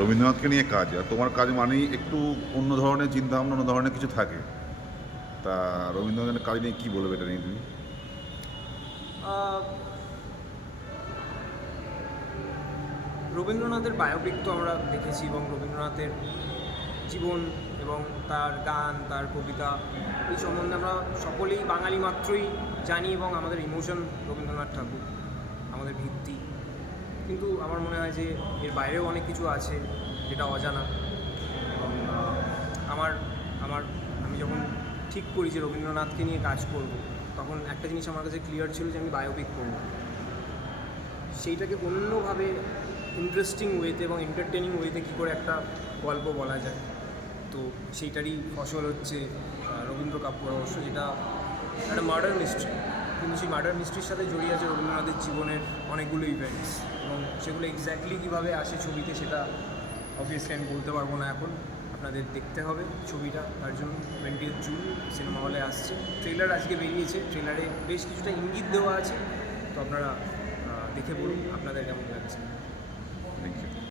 রবীন্দ্রনাথকে নিয়ে কাজ। আর তোমার কাজ মানেই একটু অন্য ধরনের চিন্তাভাবনা, অন্য ধরনের কিছু থাকে। তা রবীন্দ্রনাথের কাজ নিয়ে কী বলবে এটা নিয়ে তুমি? রবীন্দ্রনাথের বায়োপিক তো আমরা দেখেছি এবং রবীন্দ্রনাথের জীবন এবং তার গান, তার কবিতা, এই সম্বন্ধে আমরা সকলেই বাঙালি মাত্রই জানি এবং আমাদের ইমোশন রবীন্দ্রনাথ ঠাকুর, আমাদের ভিত্তি। কিন্তু আমার মনে হয় যে এর বাইরেও অনেক কিছু আছে যেটা অজানা। এবং আমার আমার, আমি যখন ঠিক করি যে রবীন্দ্রনাথকে নিয়ে কাজ করব, তখন একটা জিনিস আমার কাছে ক্লিয়ার ছিল যে আমি বায়োপিক করব। সেইটাকে অন্যভাবে ইন্টারেস্টিং ওয়েতে এবং এন্টারটেনিং ওয়েতে কী করে একটা গল্প বলা যায়। তো সেইটারই ফসল হচ্ছে রবীন্দ্র কাব্য রহস্য, যেটা একটা মার্ডার মিস্ট্রি কিন্তু সেই মার্ডার মিস্ট্রির সাথে জড়িয়ে আছে রবীন্দ্রনাথের জীবনের অনেকগুলো ইভেন্টস এবং সেগুলো এক্স্যাক্টলি কীভাবে আসে ছবিতে সেটা অবভিয়াসলি আমি বলতে পারব না এখন। আপনাদের দেখতে হবে ছবিটা, তার জন্য টোয়েন্টি জুন সিনেমা হলে আসছে। ট্রেলার আজকে বেরিয়েছে ট্রেলারে বেশ কিছুটা ইঙ্গিত দেওয়া আছে। তো আপনারা দেখে বলুন আপনাদের কেমন লাগছে।